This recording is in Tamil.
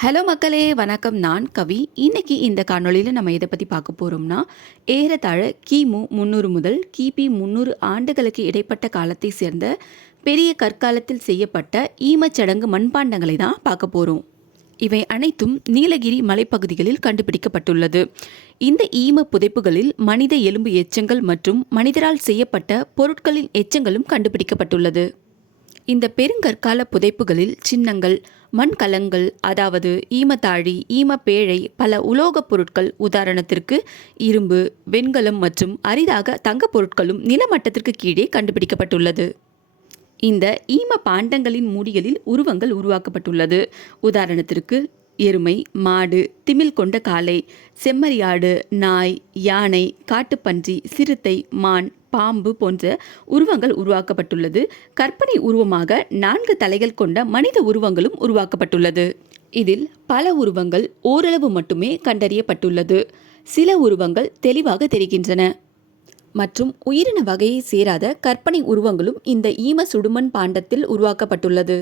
ஹலோ மக்களே, வணக்கம். நான் கவி. இன்னைக்கு இந்த காணொளியில் நம்ம எதை பற்றி பார்க்க போகிறோம்னா, ஏறத்தாழ கிமு 300 முதல் கிபி 300 ஆண்டுகளுக்கு இடைப்பட்ட காலத்தை சேர்ந்த பெரிய கற்காலத்தில் செய்யப்பட்ட ஈமச்சடங்கு மண்பாண்டங்களை தான் பார்க்க போகிறோம். இவை அனைத்தும் நீலகிரி மலைப்பகுதிகளில் கண்டுபிடிக்கப்பட்டுள்ளது. இந்த ஈம புதைப்புகளில் மனித எலும்பு எச்சங்கள் மற்றும் மனிதரால் செய்யப்பட்ட பொருட்களின் எச்சங்களும் கண்டுபிடிக்கப்பட்டுள்ளது. இந்த பெருங்கற்கால புதைப்புகளில் சின்னங்கள், மண்கலங்கள், அதாவது ஈமத்தாழி, ஈமப்பேழை, பல உலோகப் பொருட்கள், உதாரணத்திற்கு இரும்பு, வெண்கலம் மற்றும் அரிதாக தங்கப் பொருட்களும் நிலமட்டத்திற்கு கீழே கண்டுபிடிக்கப்பட்டுள்ளது. இந்த ஈம பாண்டங்களின் மூடிகளில் உருவங்கள் உருவாக்கப்பட்டுள்ளது. உதாரணத்திற்கு எருமை, மாடு, திமில் கொண்ட காளை, செம்மறியாடு, நாய், யானை, காட்டுப்பன்றி, சிறுத்தை, மான், பாம்பு போன்ற உருவங்கள் உருவாக்கப்பட்டுள்ளது. கற்பனை உருவமாக 4 தலைகள் கொண்ட மனித உருவங்களும் உருவாக்கப்பட்டுள்ளது. இதில் பல உருவங்கள் ஓரளவு மட்டுமே கண்டறியப்பட்டுள்ளது. சில உருவங்கள் தெளிவாக தெரிகின்றன. மற்றும் உயிரின வகையை சேராத கற்பனை உருவங்களும் இந்த ஈம சுடுமண் பாண்டத்தில் உருவாக்கப்பட்டுள்ளது.